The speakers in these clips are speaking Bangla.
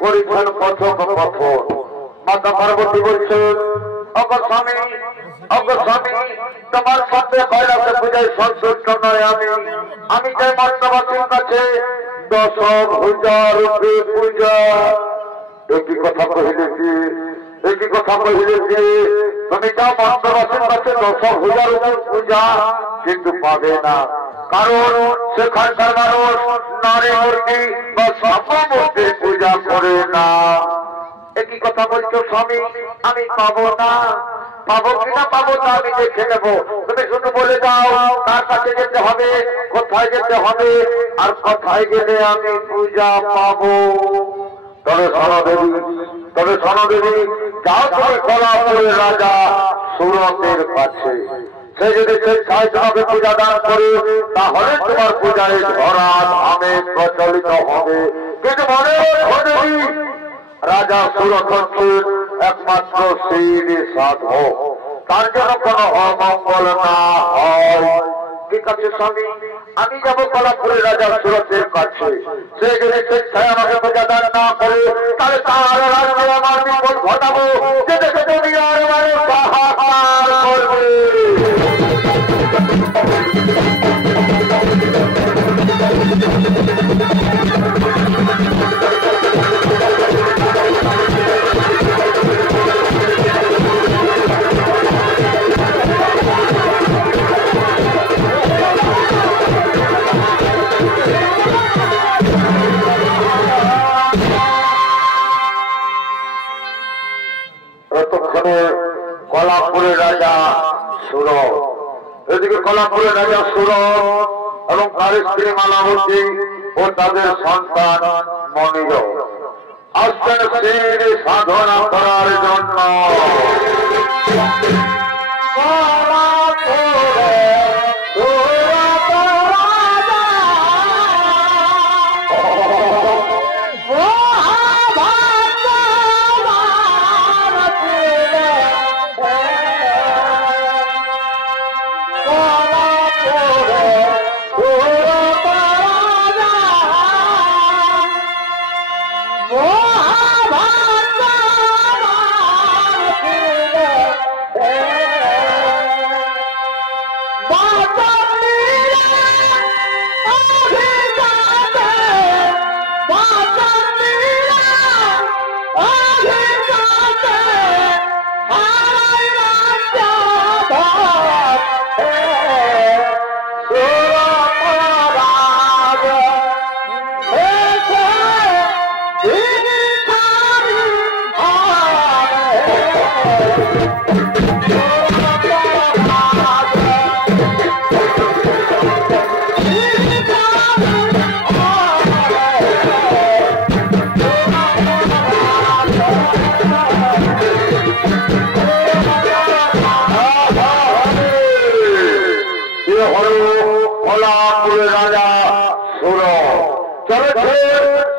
করেছেন পথক পথর। মাতা পার্বতী বলছেন, অগস্বামী অগস্বামী, তোমার সাথে কৈলাসে পূজায় সন্তুষ্ট নয় আমি চাই মর্তবাসীর কাছে 10,000 রূপে পূজা। একই কথা কহিলে কি, একই কথা কহিলে কি, তুমি চাও মর্তবাসীর কাছে 10,000 রূপে পূজা, কিন্তু পাবে না। কারণ সেখানকার মানুষ নারী মূর্তি বা সাপমূর্তি পূজা করে না। একই কথা বলছো স্বামী, আমি পাবো না। পাবো কিনা পাবো তা আমি দেখে নেব। তুমি শুধু বলে দাও কার কাছে যেতে হবে, কোথায় যেতে হবে, আর কোথায় গেলে আমি পূজা পাবো। তবে সনদেবী, তবে সনদেবী, যাও তুমি কলাপুরের রাজা সুরতের কাছে। সে যদি স্বেচ্ছায় তোমাকে পূজা দান করে, তাহলে তোমার পূজায় ধরা ধামে প্রচলিত হবে। কিন্তু মনে সনদেবী, রাজা সুরত হচ্ছেন একমাত্র সেই সাধক, তার জন্য কোনো অমঙ্গল না হয়। ঠিক আছে স্বামী, আমি যাবো কলাপুরের রাজা সুরতের কাছে। সে যদি স্বেচ্ছায় আমাকে পূজা দান না করে, তাহলে তার রাজ্যে আমার বিপদ ঘটাবো, যেতে যদি আর মানুষ হাহাকার করবে। কলাপুরের রাজা সুরত, এদিকে কলাপুরের রাজা সুরত এবং তার স্ত্রী মালাবতী ও তাদের সন্তান মনিজ আসছেন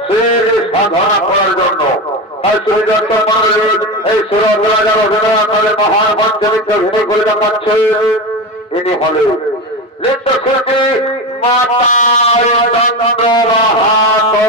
শিব সাধনা করার জন্য। এই সুরত রাজার অভিনয় করে মহান পঞ্চমিত্র ভূমি কলিতা পাচ্ছে। ইনি হলেন নৃত্যশিল্পী মাতা চন্দ্র মাহাতো।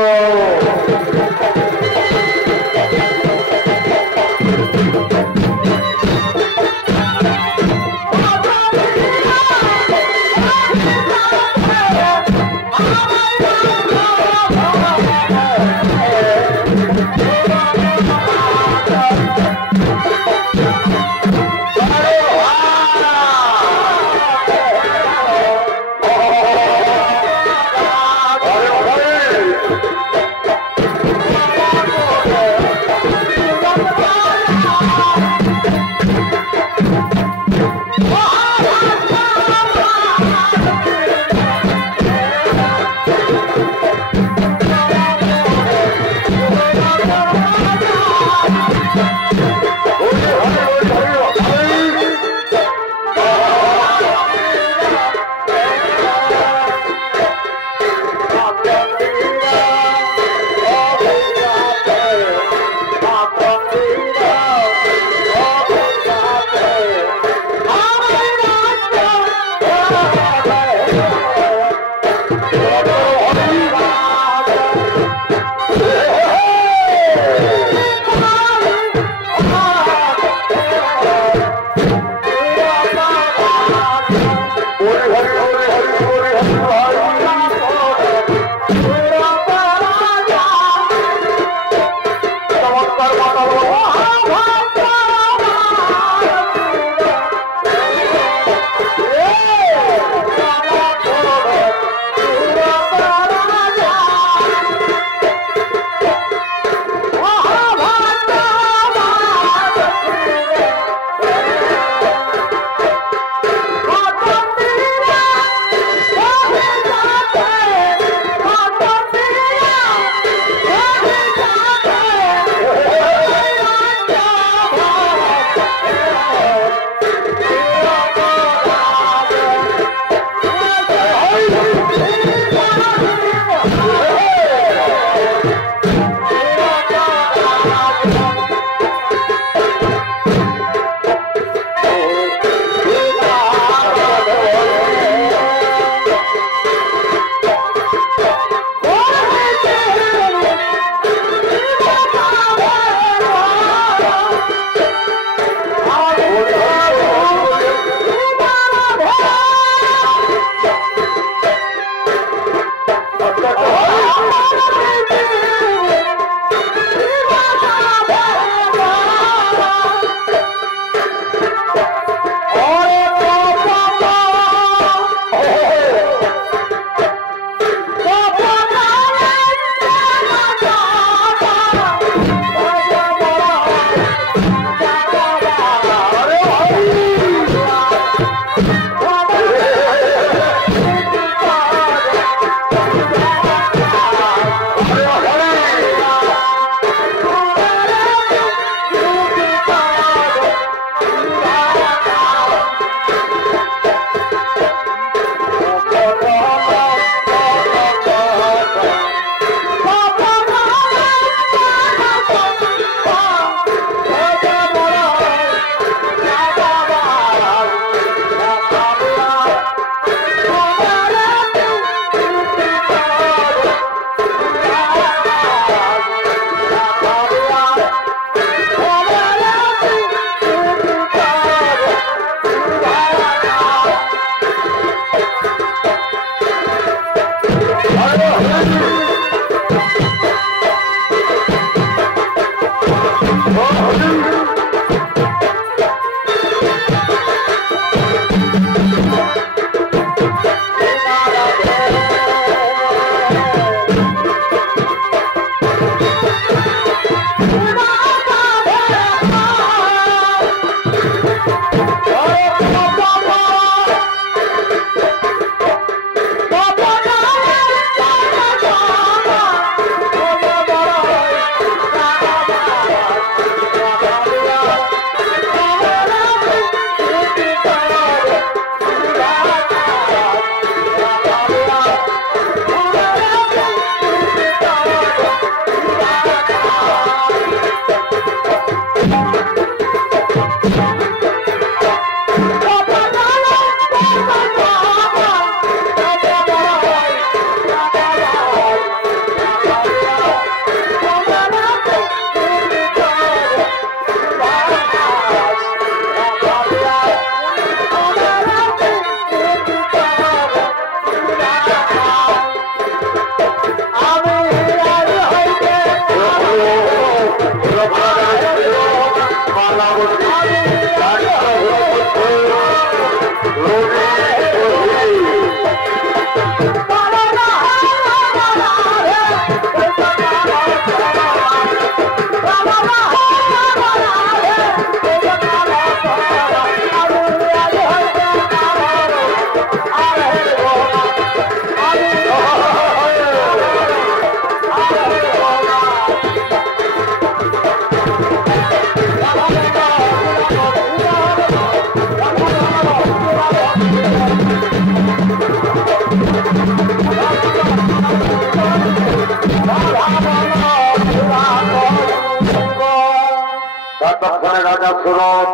রাজা সুরত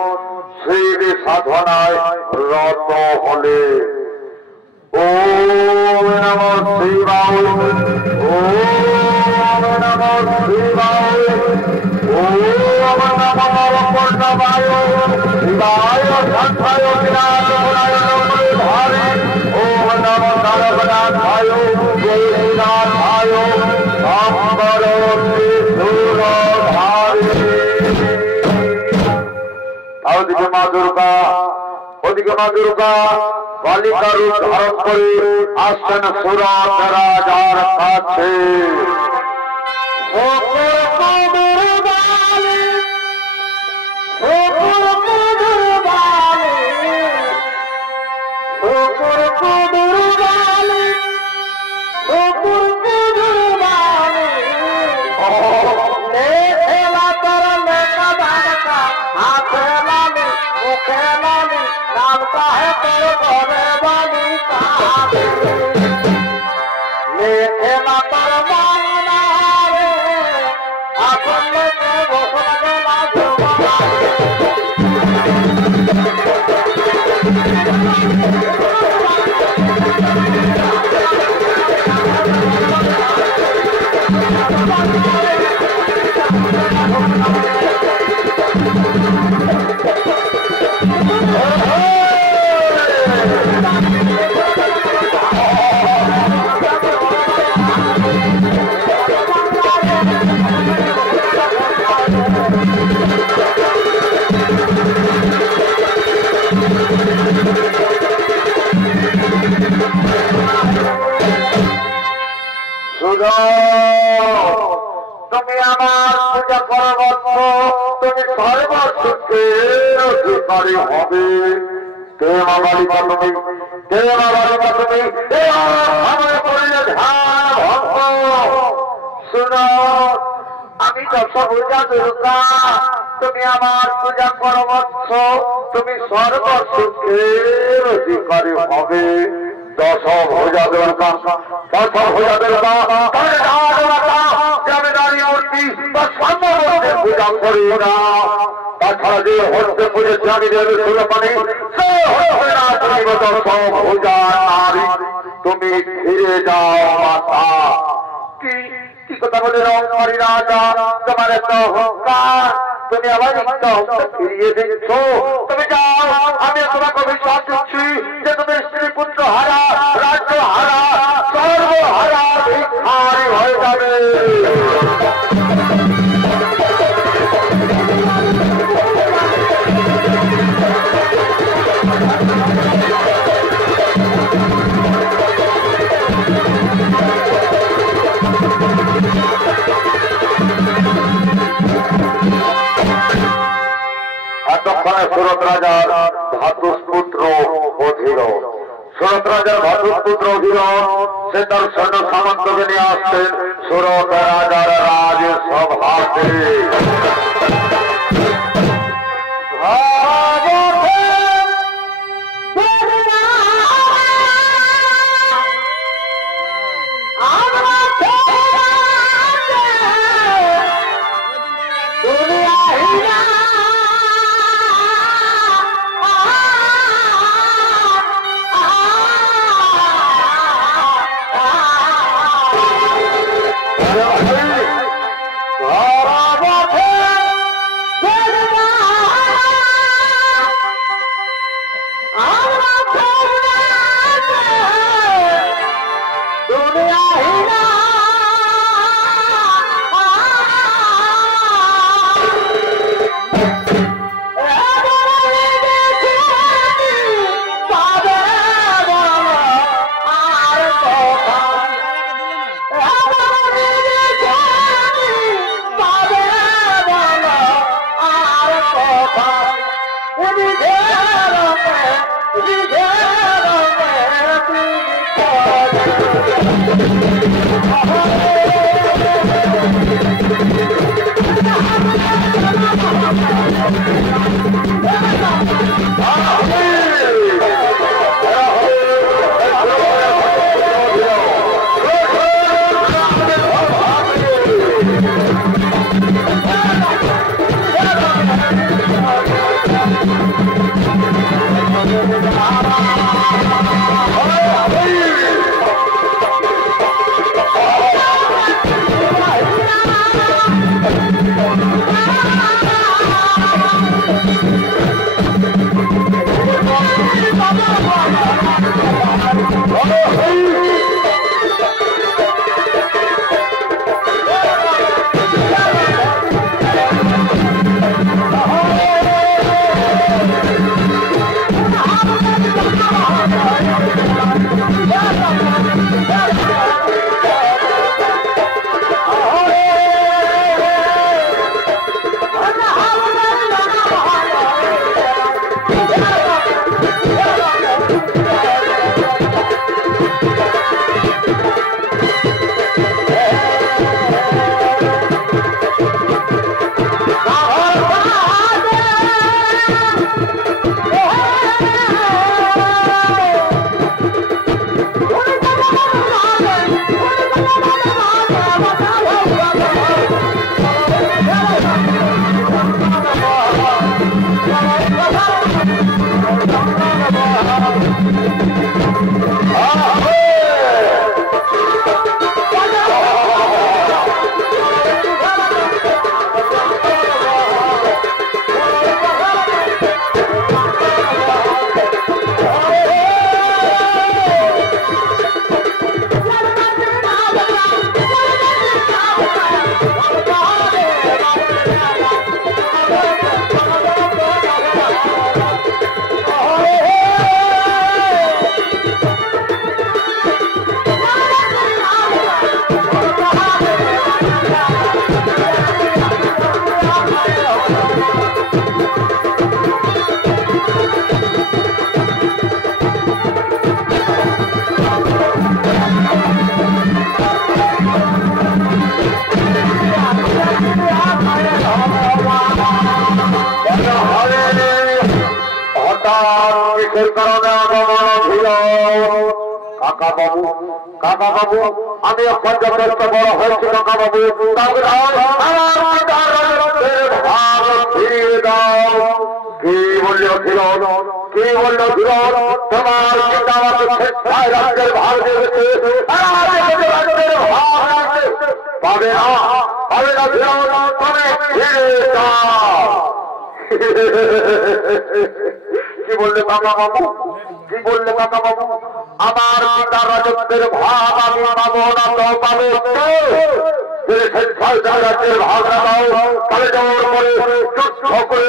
শ্রী সাধনায় রত হলে ওম নমঃ শিবায় ওম নমঃ শিবায় ওম নমঃ পূর্ণমায় শিবায় শান্তায় বিনাশনায় ধারে ওম নমঃ সর্বনাথায় গোবিন্দায় সম্বরতি সুরধারে। ওদিকে মা দুর্গা বালিকা রূপ ধারণ করে আসছেন সুরত রাজার কাছে। তুমি আমার পূজা করবো, তুমি সর্বসুখের অধিকারী হবে। কে মা বালিকা তুমি, কে মা বালিকা তুমি, আমার করিলে ধ্যান ভক্ত। শুনো, আমি দশভুজা দুর্গা, তুমি আমার পূজা করবৎস, তুমি সর্বসুখের অধিকারী হবে। দশভুজা দুর্গা, দশভুজা দুর্গা, আমি দাঁড়িয়ে উঠছি তার সামনে পূজা করি না। তাছাড়া যে হচ্ছে পুজোতে আমি দেবে শুনে পানি, সে হচ্ছে না তুমি দশভুজা নারী। তুমি ফিরে যাও মাতা। কি কথা বলে রঙারি রাজা, তোমার এত অহংকার, তুমি আমার ফিরিয়ে দিচ্ছ। তুমি যাও, আমি তোমাকে বিশ্বাস দিচ্ছি যে তুমি স্ত্রী পুত্র হারা, রাজ্য হারা, সর্বহারা ভিখারি হয়ে যাবে। সুরত রাজার ভাতুষপুত্র অধীর, সুরত রাজার ভাতুষপুত্র অধীর সে তার সৈন্য সামন্তকে নিয়ে আসছেন সুরত রাজার রাজসভাতে। কাকা বাবু আমি এখন যথেষ্ট বড় হয়েছি কাকা বাবু, ফিরিয়ে দাও। কি বললো ধীরন, কি বললো ধীরন, তোমার পিতা আমাকে স্বেচ্ছায় রাজ্যের ভাগ দিয়েছে, রাজ্যের ভাগ পাবে না, পাবে না ধীরন, তুমি ফিরে যাও। কি বললে কাকা বাবু, কি বললে কাকা বাবু, আমার পিতার রাজত্বের ভাগ আমি পাবো না, তো পাবে রাজ্যের ভাগ না দাও, তাহলে যাওয়ার পরে যুদ্ধ করে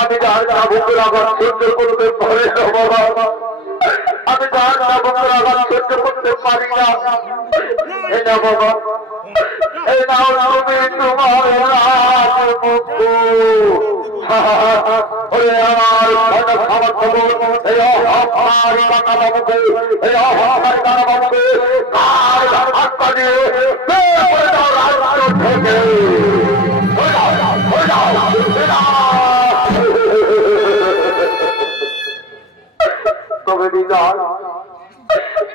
আমি যার না বুকের আঘাত সহ্য করতে পারি না বাবা, আমি যার না বুকের আঘাত সহ্য করতে পারি না। এই না বাবা, এই নাও তুমি তোমার আমার সামর্থ্য এই অহংকার কাকা বাবুকে, এই অহংকার কাকা বাবুকে ধাক্কা দিয়ে রাজ্য থেকে তবে বিদায়,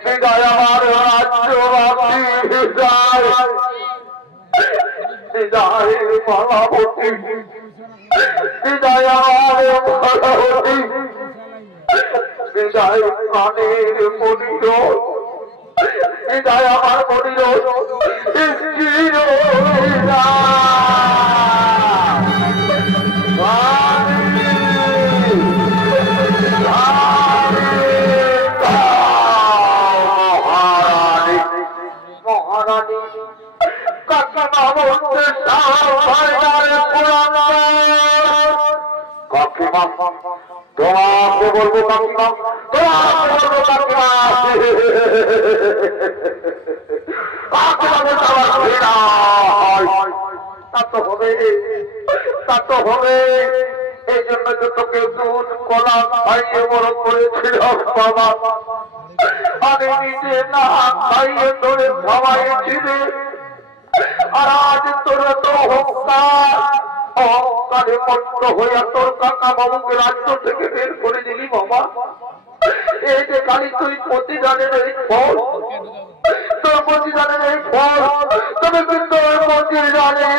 বিদায় আমার রাজ্যবাসী, বিদায়, বিদায় মালাবতী, বিদায় আমার মালাবতী, বিদায় প্রাণের মনির, বিদায় আমার মনির, তোমাকে বলবো কাকিমা, তোমাকে বলবো কাকিমা, তা তো হবে, তা তো হবে। এই জন্য তো তোকে দুধ কলা খাইয়ে বড় করেছিল বাবা, আমি নিজে না খাইয়ে তোরে খাওয়াইছিলে, আর আজ তোর তো অহংকারে মত্ত হইয়া তোর কাকা বাবুকে রাজ্য থেকে বের করে দিলি বাবা। এই যে কালি তুই প্রতিদানের এই ফল, তোর প্রতিদানের এই ফল, তবে কিন্তু ওর প্রতিদানে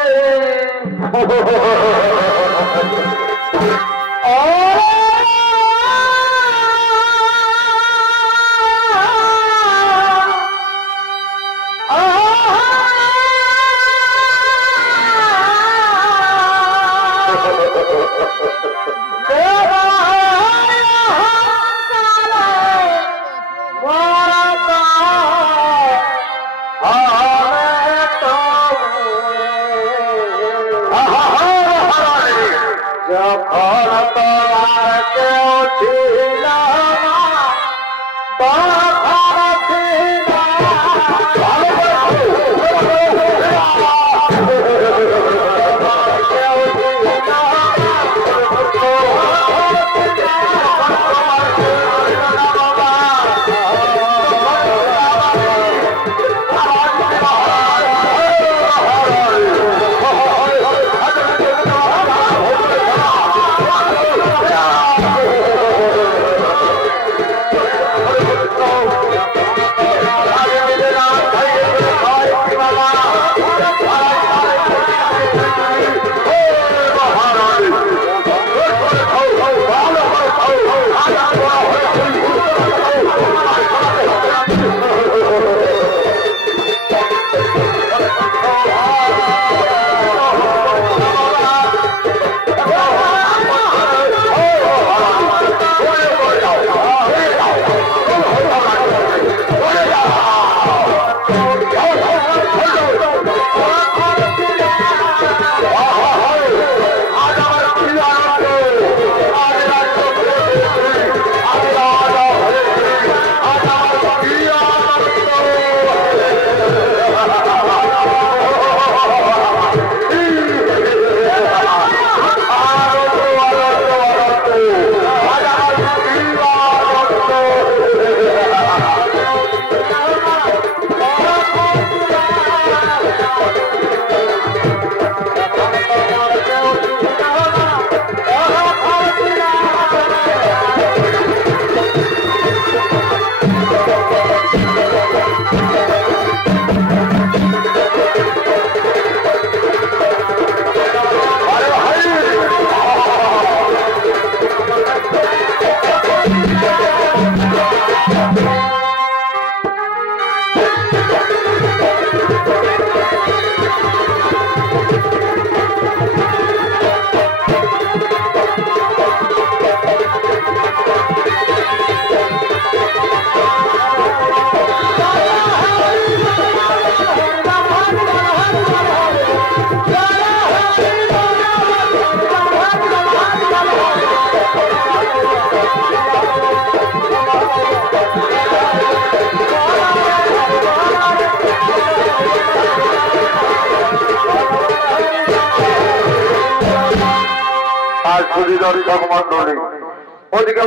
ওদিকে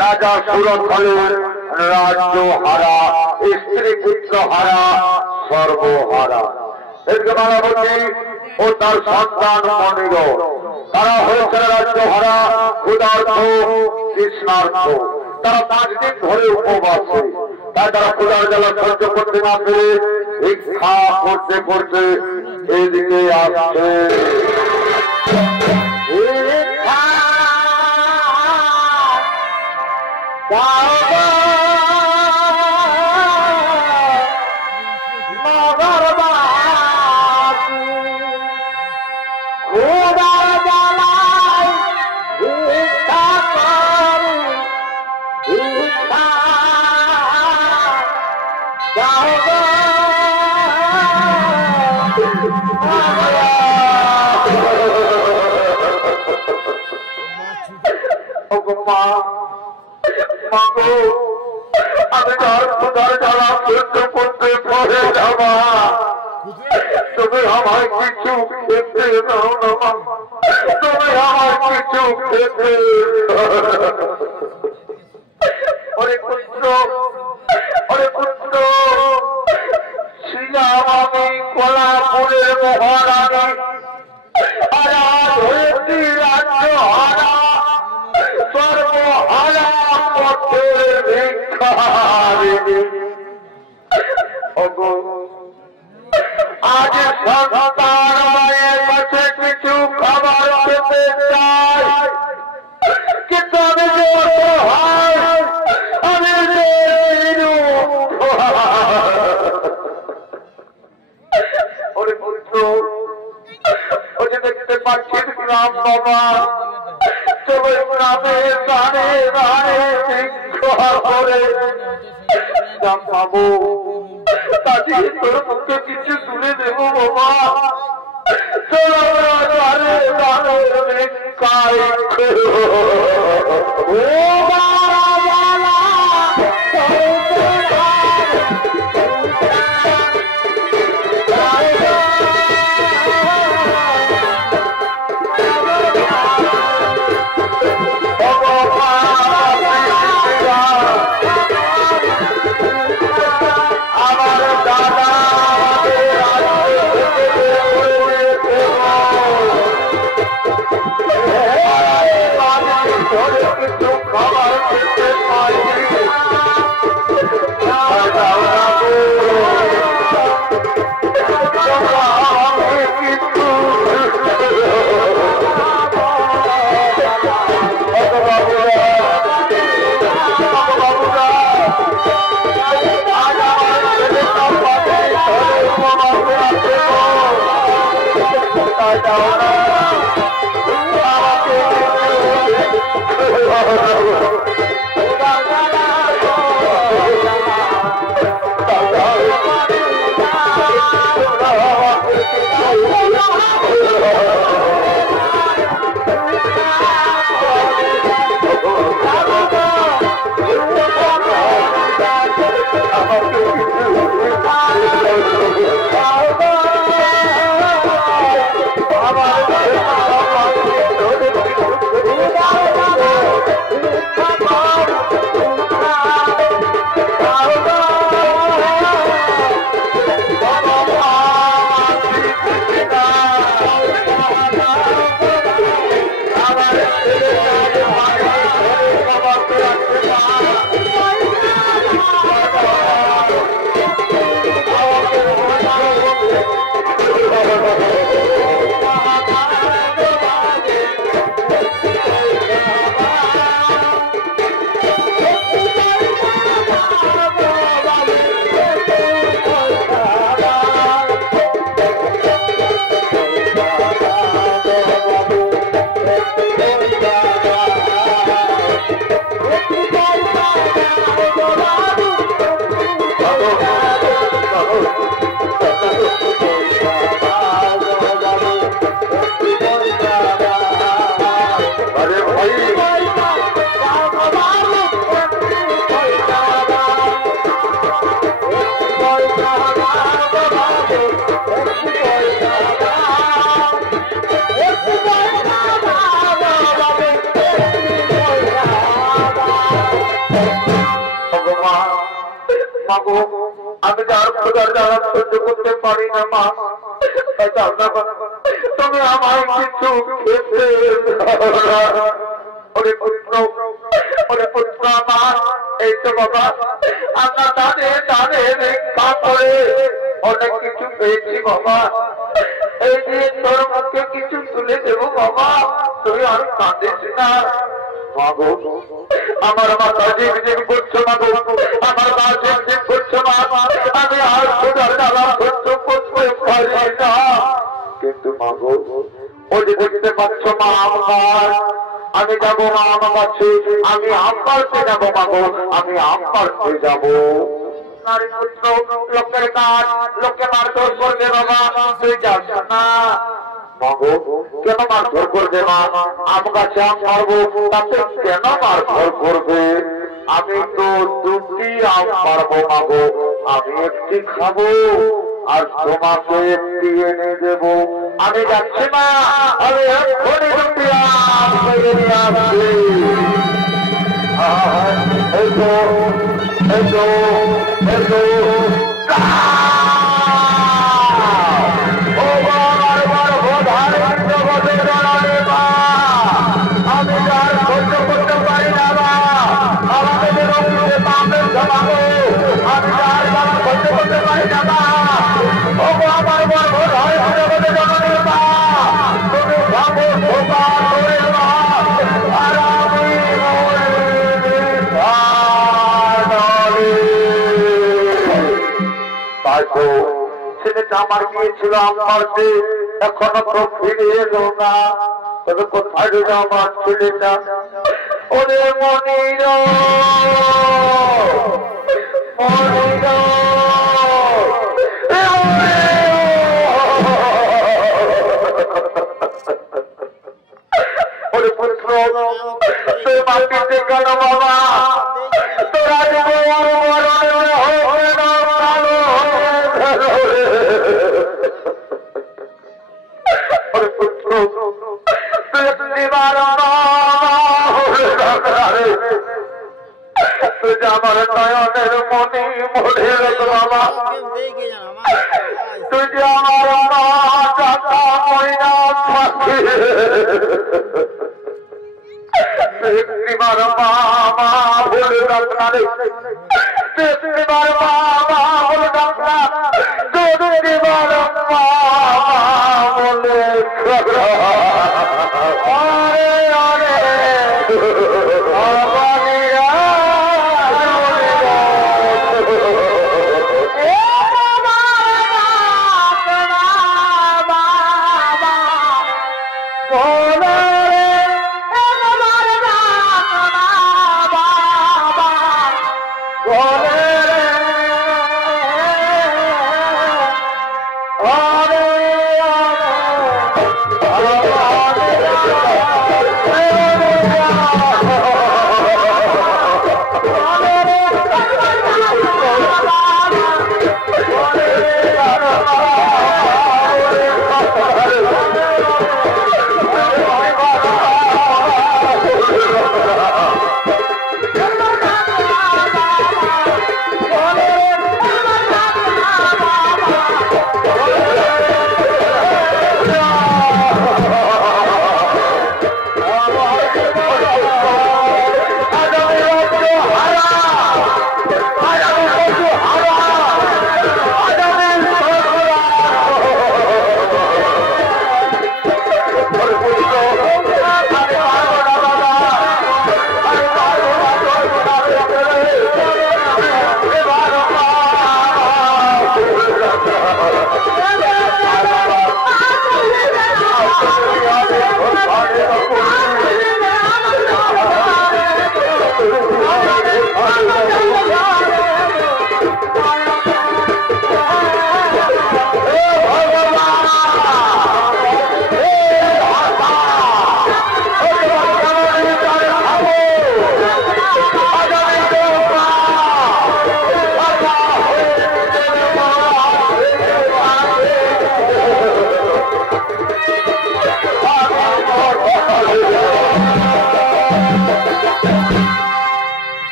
রাজা সুরত হলেন রাজ্য হারা, স্ত্রী পুত্র হারা, সর্বহারা। এদিকে মায়াবতী ও তার সন্তান মনির তারা হয়েছে রাজ্য হারা, ক্ষুধার্ত, তৃষ্ণার্ত। তারা 5 দিন ধরে উপবাসে, তাই তারা ক্ষুধার জ্বালা সহ্য করতে না পেরে ভিক্ষা করতে করতে এদিকে আসছে। আমি তার ক্ষুধার জ্বালা সহ্য করতে পারে যাবা, তুমি আমার কিছু খেতে দাও না, তুমি আমার কিছু খেতে। ওরে পুত্র, ওরে পুত্র, ছিলাম আমি কোলাপুরের মহারানী, আর আজ হয়েছি রাজ্য হারা, সর্বহারা পথের ভিক্ষারিণী। আজ সন্তান মায়ের কাছে কিছু খাবার খেতে চাই, কিন্তু আমি আমি ওরে পুত্র, ও যে দেখতে পাচ্ছি গ্রাম বাবা, তবে গ্রামে গানে গানে ভিক্ষা করে পাবো, কাজে তোর মুখে কিছু তুলে দেবো বাবা। চলো গানে গানে ভিক্ষায় খোদার জ্বালা সহ্য করতে পারি না মা। তুমি আমার কিছু খেতে ওরে পুত্র, ওরে পুত্র আমার, এই তো বাবা আমরা দাঁড়ে দাঁড়ে ভিক্ষা করে অনেক কিছু পেয়েছি বাবা। এই যে তোর মুখে কিছু তুলে দেবো বাবা, তুই আর কাঁদিস না। মাগো আমার মাথা জিম জিম করছো মাগো, আমার মা জিম জিম করছো মা, আমি আর খোদার জ্বালা সহ্য করতে পারি না। কিন্তু মাগো ওই যে দেখতে পাচ্ছ মা আমার, আমি যাবো মা আমার কাছে, আমি আম পাড়তে যাবো মাগো, আমি আম পাড়তে যাবো। নারী পুত্র লোকের কাজ, লোকে মারধর করবে বাবা, তুই যাস না। মাগো কেন মারধর করবে মা? আম গাছে আম পারবো, তাতে কেন মারধর করবে? আমি তো দুটি আম পারবো মাগো, আমি একটি খাবো আর তোমাকে একটি এনে দেবো। আমি যাচ্ছি মা, আমি এক্ষুনি দুটি আম পেয়ে নিয়ে আসছি। এই তো এই তো এই তো আমি আর সহ্য করতে পারি না মা, আমাকে পাপের জমাবো, আমি আর সহ্য করতে পারি না মা। ও আমার বড় হয় জগতে জগতে মা, তুমি ভাবো ধোপা করে মা, আর আমি তাই তো ছেলেটা আমার গিয়েছিল আমার, এখনো তো ফিরে এলো না। তবে কোথায় গেল আমার ছেলেটা? ওরে মনির মনির, ওরে পুত্র তুই মাটিতে কেন বাবা? তোরা আমার নয়নের মনি মনে বাবা, তুই যে আমার মহিনা একটিবার মা বলে ডাক্তারে, একটিবার মা বলে ডাক্তার, দুবার মা বলে Oh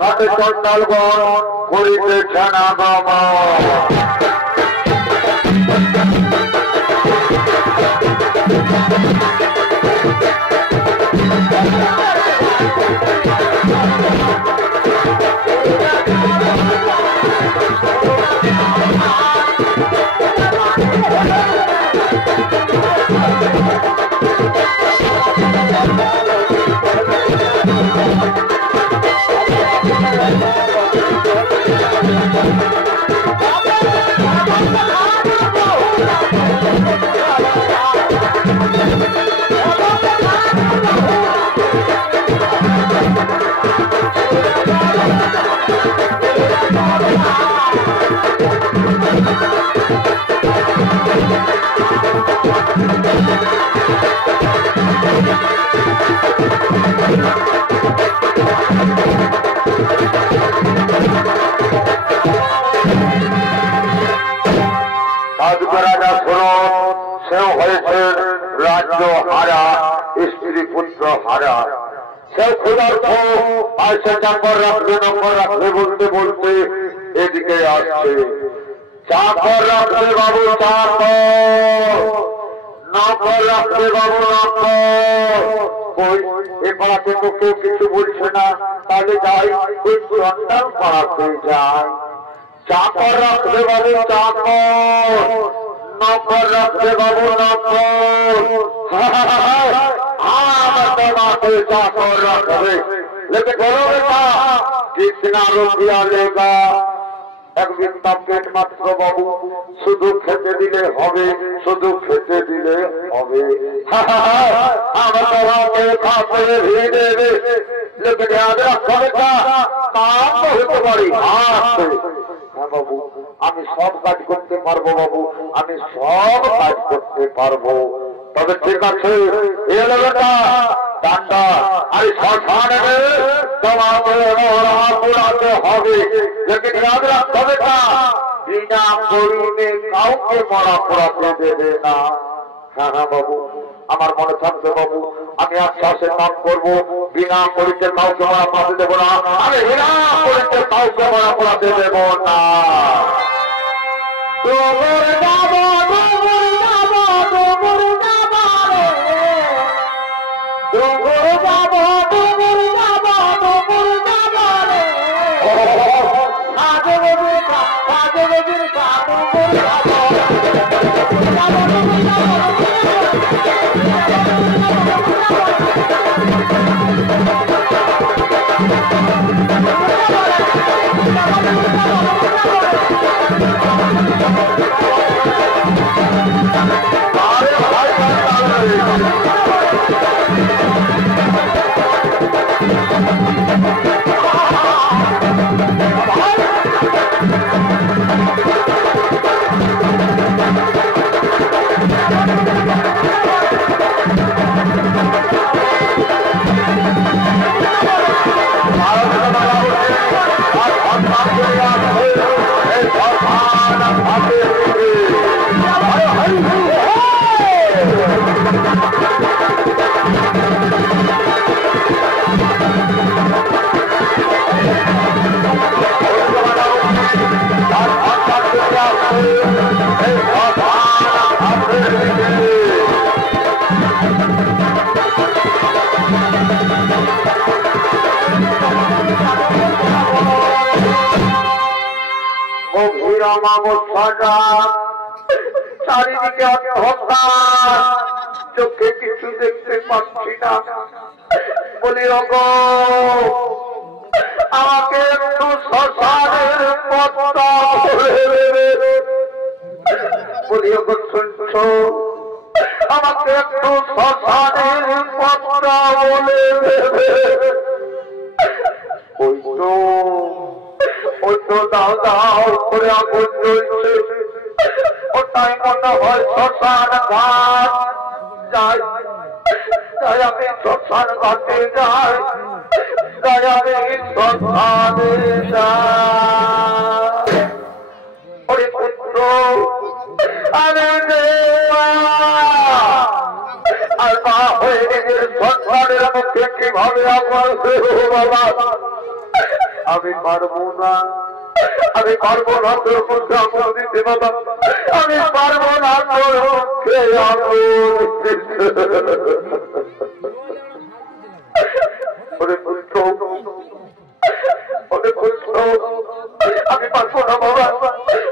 ঘাটে চন্ডালগণ করিতেছেন আগমন। রাজা শরৎ সেও হয়েছে রাজ্য হারা, স্ত্রী পুত্র হারা, সেও ক্ষুধার্ত আর সে চাকর রাখবে বলতে বলতে এদিকে আসছে। চাকর রাখবে বাবু চাকর, নকর রাখবে বাবু নকর। কই এ পাড়াতে তো কেউ কিছু বলছে না, তাহলে যাই ওই সন্তান পাড়াতে যাই। চাকর রাখবে বাবু চাকর, নকর রাখবে বাবু নকর। তোমাকে চাকর রাখবে, লেকিন বলো বেটা কিতনা রুপিয়া লেগা? একদিন তা পেট মাত্র বাবু, শুধু খেতে দিলে হবে, শুধু খেতে দিলে হবে। আমার তোমাকে খাতে ভিড়ে দেবে, লেকিন याद रखो बेटा काम तो হতে পারি হাত। হ্যাঁ বাবু, আমি সব কাজ করতে পারবো বাবু, আমি সব কাজ করতে পারবো। তবে ঠিক আছে এলো বেটা ডান্ডা, আরে শ্মশানে তোমাকে মরা পোড়াতে হবে, লেকিন याद रखो बेटा বিনা করিনে কাউকে মরা পোড়াতে দেবে না। হ্যাঁ হ্যাঁ বাবু, আমার মনে থাকবে বাবু, আমি আশ্বাসের কাম করবো, বিনা করিতে কাউকে মরা পোড়াতে দেবো না, আমি বিনা করিতে কাউকে মরা পোড়াতে দেবো না। চারিদিকে অন্ধকার, চোখে কিছু দেখতে পাচ্ছি না। বলি ওগো আমাকে একটু শ্মশানের পথটা বলে দেবে। বলি ওগো শুনছো, আমাকে একটু শ্মশানের পথটা বলে দেবে। ওই তো দাও দাও করে আগুন জ্বলছে, ওটাই মনে হয় শ্মশান ঘাট। যাই যাই আমি শ্মশান ঘাটে যাই, যাই আমি শ্মশানে যাই। ওরে পুত্র আরে আর মা হয়ে নিজের সন্তানের মুখে কিভাবে আমার বাবা আমি পারবো না, আমি পারবো না তোর মধ্যে আগুন দিতে বাবা, আমি পারবো না তোর মুখে আগুন দিতে। আমি পারবো না বাবা,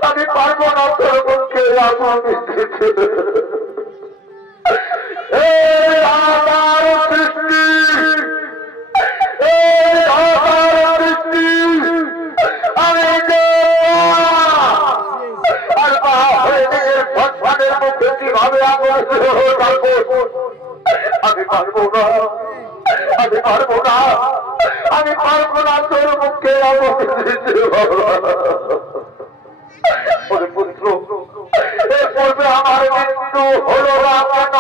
আমি পারবো না তোর মুখে আগুন দিতে। আমি পারবো না, আমি পারবো না, আমি পারবো না তোর মুখে আগুন দিতে। পুত্র এর পূর্বে আমার মৃত্যু হলো না কেন,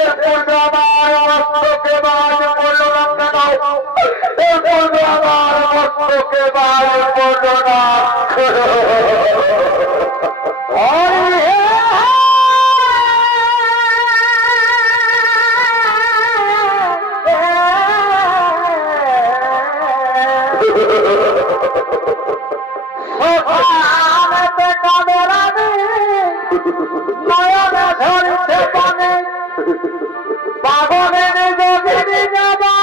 এর পূর্বে আমার মস্তকে বাজ পড়ল না কেন, এর পূর্বে আমার মস্তকে বাজ পড়ল না। পাগলের যোগের যাবা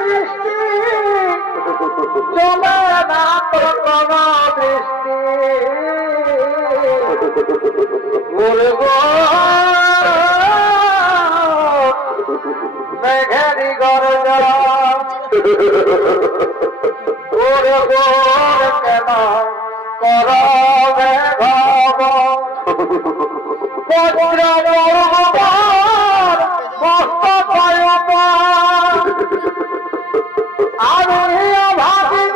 বৃষ্টি চলে না তো কোন বৃষ্টি মেঘেরি গরজা ওরে গোর কেন করবে ভাব পত্র আমি ভাবিনি কেহ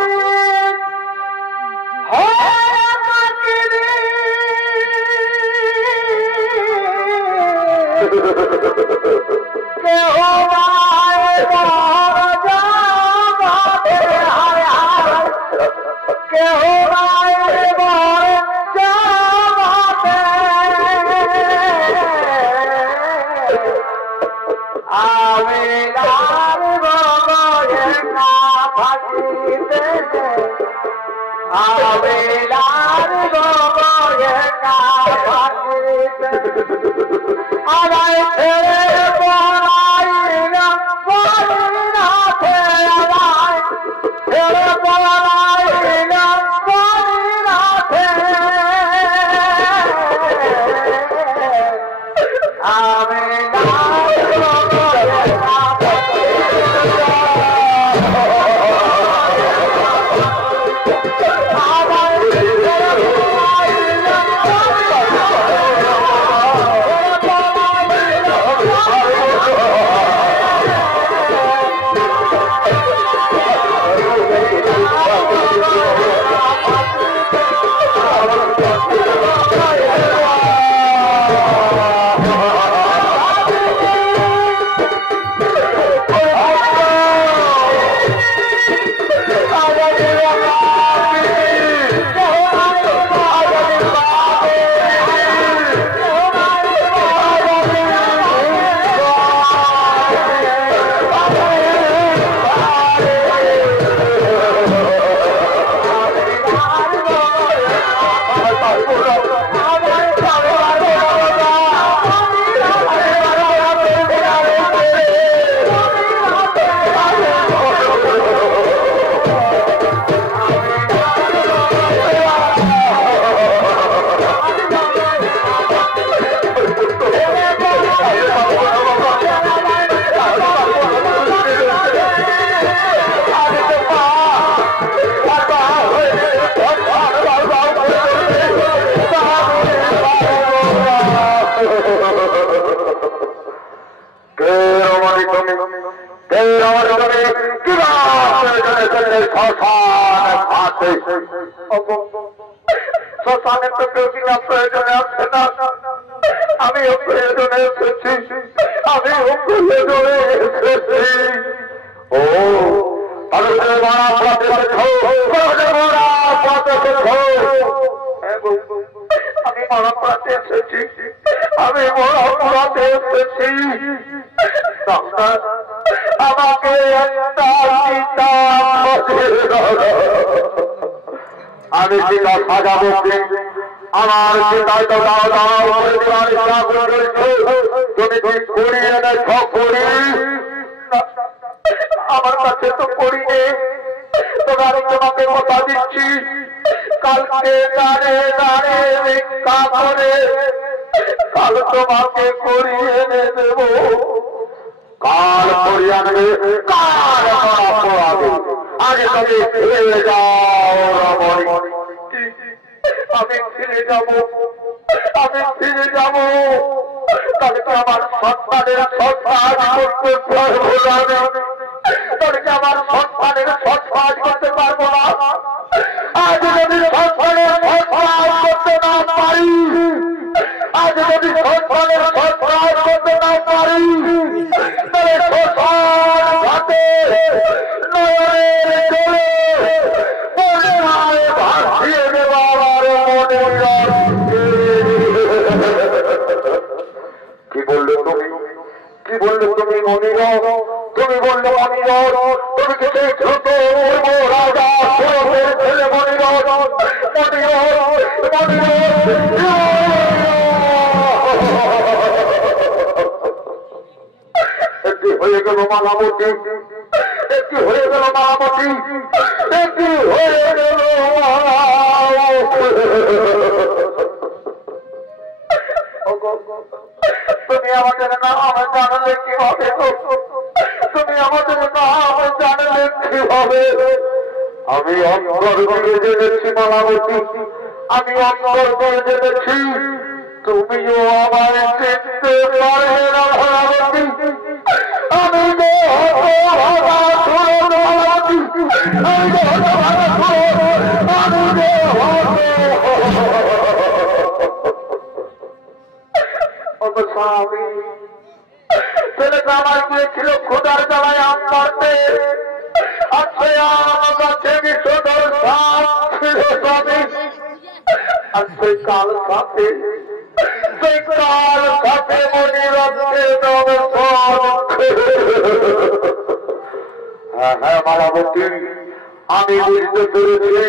কেহ আমি শ্মশানের তো কেউ কিনা প্রয়োজনে আসছে না, আমিও প্রয়োজনে এসেছি, আমিও প্রয়োজনে এসেছি। ও তাহলে আমি মারা পড়াতে এসেছি, আমি মারা পড়াতে এসেছি। আমাকে একটা চিতা, আমি চিতা সাজাবো, আমার চিতায় তো দাও দাও করে দেওয়ার ইচ্ছা করেছো। তুমি কি করি এনেছ করি? আমার কাছে তো করি নেই, তবে আমি তোমাকে কথা দিচ্ছি, কালকে দাঁড়িয়ে দাঁড়িয়ে ভিক্ষা করে কাল তোমাকে করিয়ে এনে দেব। কাল করিয়ে আনবে, কাল পড়াবে, আগে তুমি ফিরে যাও রমণী। আমি ফিরে যাব, আমি ফিরে যাব, কালকে আমার সন্তানের সৎকাজ করতে পারবো না, কালকে আমার সন্তানের সৎকাজ করতে পারবো না। আজ যদি সন্তানের সৎকাজ করতে না পারি, আজ যদি সন্তানের সৎকাজ করতে না পারি, তাহলে শ্মশান ঘাটে নয়নের জলে বন্যায় ভাসিয়ে দেব আমার মনের। কি বললে তুমি, কি বললে তুমি মনির? তুমি বললে মনির, তুমি কি সেই ছোট রাজা ছেলে মনির? একটি হয়ে গেল মালামতি, একটি হয়ে গেল মালামতি, একটি হয়ে গেল। তুমি আমাদের নাম জানলে কি হবে? তুমি আমাদের নাম জানলে কি হবে? আমি অন্তর দিয়ে জেনেছি মালাবতী, আমি অন্তর দিয়ে জেনেছি তুমিও আমায় চিনতে পারবে না মালাবতী। আমি ছেলেটা আমার গিয়েছিল খোদার জ্বালায় আম পারতে, আজকে আমার কাছে বিষধর সাপ ছিল স্বামী। আর সেই কাল সাথে, সেই কাল সাথে মনে রাখতে হবে। হ্যাঁ হ্যাঁ মালাবতী, আমি বুঝতে পেরেছি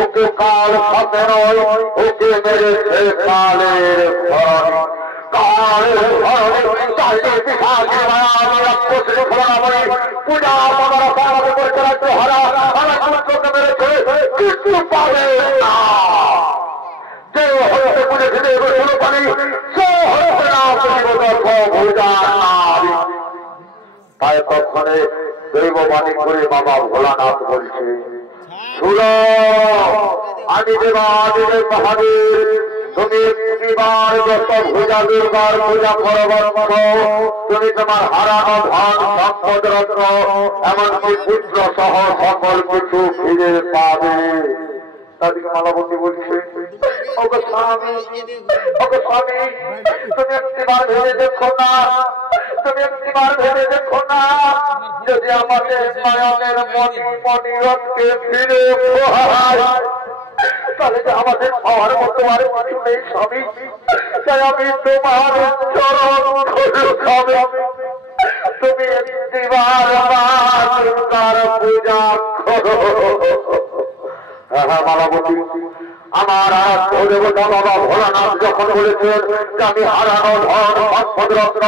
ওকে কাল সাথে নয়, ওকে মেরেছে কালের ধরনী। কালের ধরনী তাহলে বিশালকে মায়াবী রাক্ষসের ধরাবলী পূজা পদারা পাওয়াকে করতে রাজ্য হারা আমার পুত্রকে মেরেছে, কিছু পাবে না। যে হতে বুঝেছিল এবার শুরু পানি, সে হতে না ভূজা নারী। তাই তখনে দৈববাণী করে বাবা ভোলানাথ বলছে, শুনো আমি দেবাদেব মহাদেব, তুমি একটিবার যত ভূজা দুর্গার পূজা করবার মতো তুমি তোমার হারানো ধন সম্পদ রত্ন এমনকি পুত্র সহ সকল কিছু ফিরে পাবে। তাদেরকে মালাবতী বলছে, ওগো স্বামী, ওগো স্বামী, তুমি একটিবার ভেবে দেখো না, তুমি একটিবার ভেবে দেখো না, যদি আমাদের নয়নের মণিরথকে ফিরে পোহায় তাহলে যে আমাদের পাওয়ার মতো আর কিছু নেই স্বামী। তাই আমি তোমার চরণ ধরে স্বামী, তুমি একটিবার দুর্গার পূজা করো। হ্যাঁ মালাবতী, আমার আরাধ্য দেবতা বাবা ভোলানাথ যখন বলেছেন যে আমি হারানো ধন সম্পদ রত্ন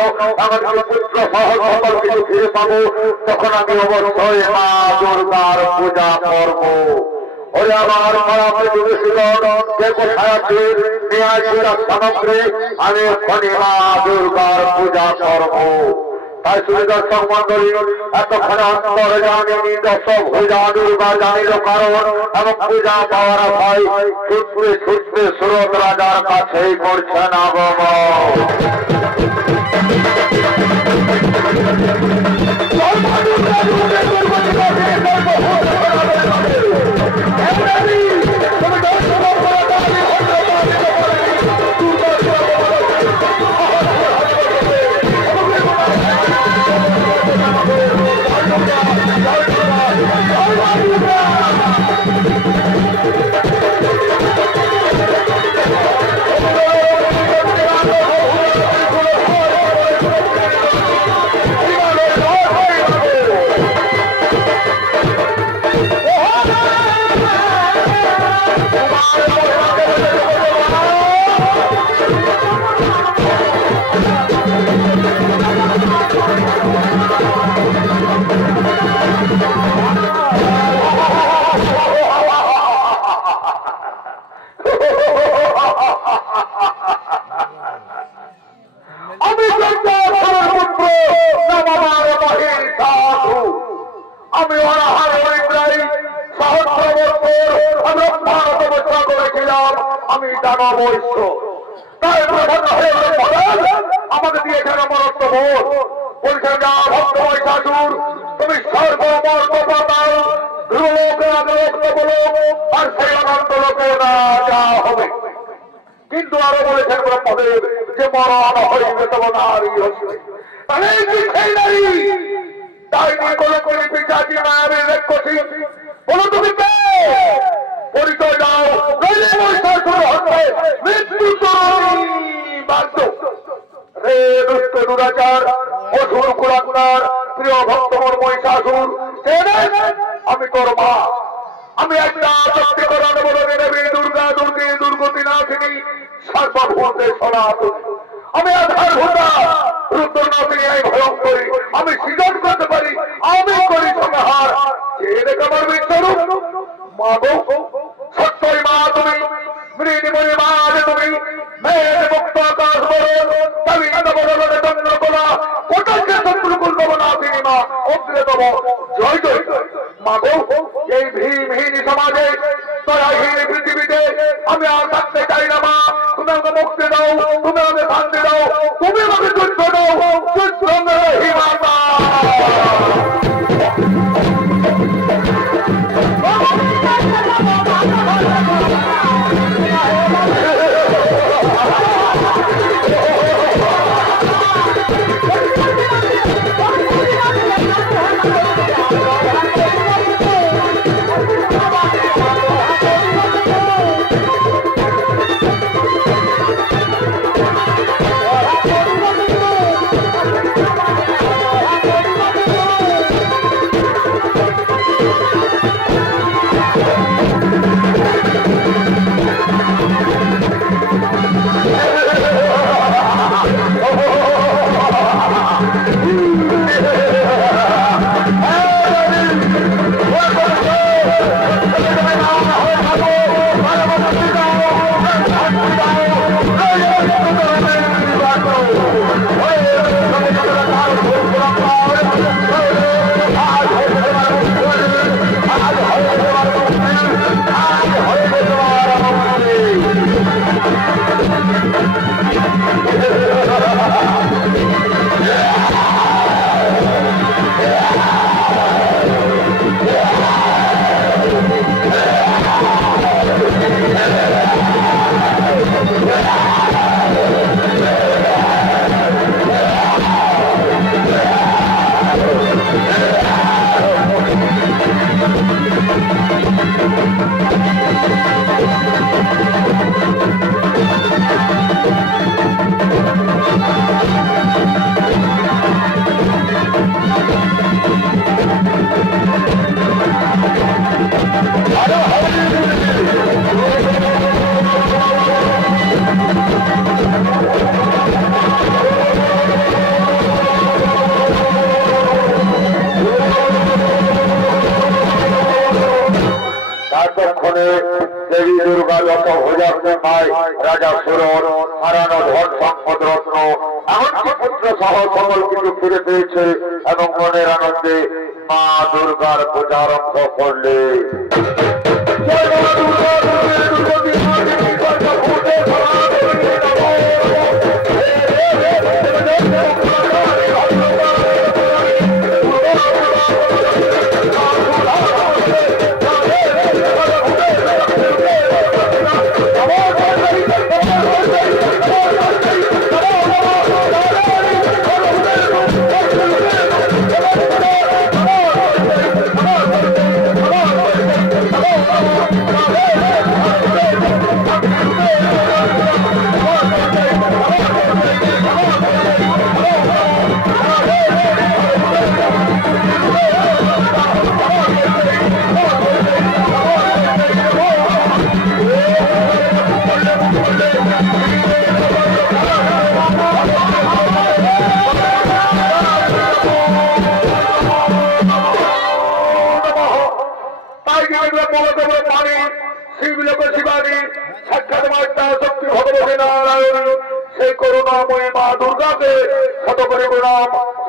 এমনকি পুত্র সহ সকল কিছু ফিরে পাবো, তখন আমি অবশ্যই মা দুর্গার পূজা করব। ওরে আমার মারাতে যুবশীল কে কোথায় আছে, নিয়ে আসি সামগ্রী, আমি এক্ষণি মা দুর্গার পূজা করব। তাই শুনে দর্শক মন্ডলী, এতক্ষণে অন্তরে জানিনি দশ ভূজা দুর্গা জানিল কারণ এবং পূজা পাওয়ার ভয় ছুটবে ছুটবে সুরত রাজার কাছেই করছেন আগমন। আমার মহির সাধু আমি অনাহার প্রায় সহস্র বছর আমি ভারত অবস্থা করেছিলাম আমি দানব বৈশ্য তাই প্রধান হয়ে আমাকে দিয়েছেন অমরত্ব বোধ বলছেন যা ভক্ত মহিষাসুর তুমি সর্বমর্ত পাতাল আর সেই অনন্ত লোকে না যা হবে কিন্তু আরো বলেছেন ব্রহ্মদেব যে মরণ হইবে তব নারী হইবে তাই নিয়ে কোন করে পিছাচি মায়াবী রেখছি বলো তুমি কে পরিচয় দাও মৃত্যু বাধ্য রে দুষ্ট দুরাচার অসুর কুলাকুলার প্রিয় ভক্তমর মহিষাসুর আমি তোর মা আমি একটা শক্তিকরণ বলে দেবী দুর্গা দুর্গী দুর্গতি নাথিনী সর্বভূতে সনাতনী আমি আধার ভূতা রুদ্রনাথিনী এই ভয়ঙ্করী আমি সৃজন করতে পারি আমি করি সংহার যে দেখে আমার বিশ্বরূপ মা গো সত্যই মা তুমি মৃণিময়ী মা যে তুমি মেয়ের মুক্ত আকাশ বরণ কবিতা বরণ চন্দ্রকলা কোটাকে শত্রুকুল ভবনাথিনী মা অগ্রে তব জয় জয় মা গো এই ভীমহীন সমাজে দয়াহীন পৃথিবীতে আমি আর থাকতে চাই না মা তুমি আমাকে মুক্তি দাও তুমি আমাকে শান্তি দাও তুমি আমাকে যুদ্ধ দাও যুদ্ধ হি মাতা দেবী দুর্গা যত ভোজাগ্নে পায় রাজা সুরন হারানো ধন সম্পদ রত্ন এমনকি পুত্র সহ সকল কিছু ফিরে পেয়েছে এবং মনের আনন্দে মা দুর্গার পূজা আরম্ভ করলে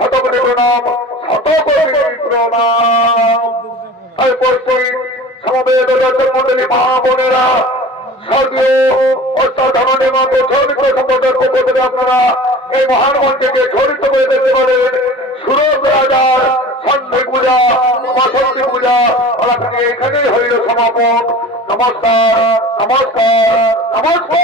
শতকোটি প্রণাম, শতকোটি প্রণাম। উপস্থিত সমবেত দর্শক মন্ডলী মা বোনেরা, স্বর্গীয় অষ্টাধারণে মাত্র শ্রমিক সম্পদের পক্ষ থেকে আপনারা এই মহান মঞ্চকে ছড়িত করে দেখতে পারেন সুরজ রাজার সন্ধি পূজা, বাসন্তী পূজা। এখানেই হইল সমাপন। নমস্কার, নমস্কার, নমস্কার।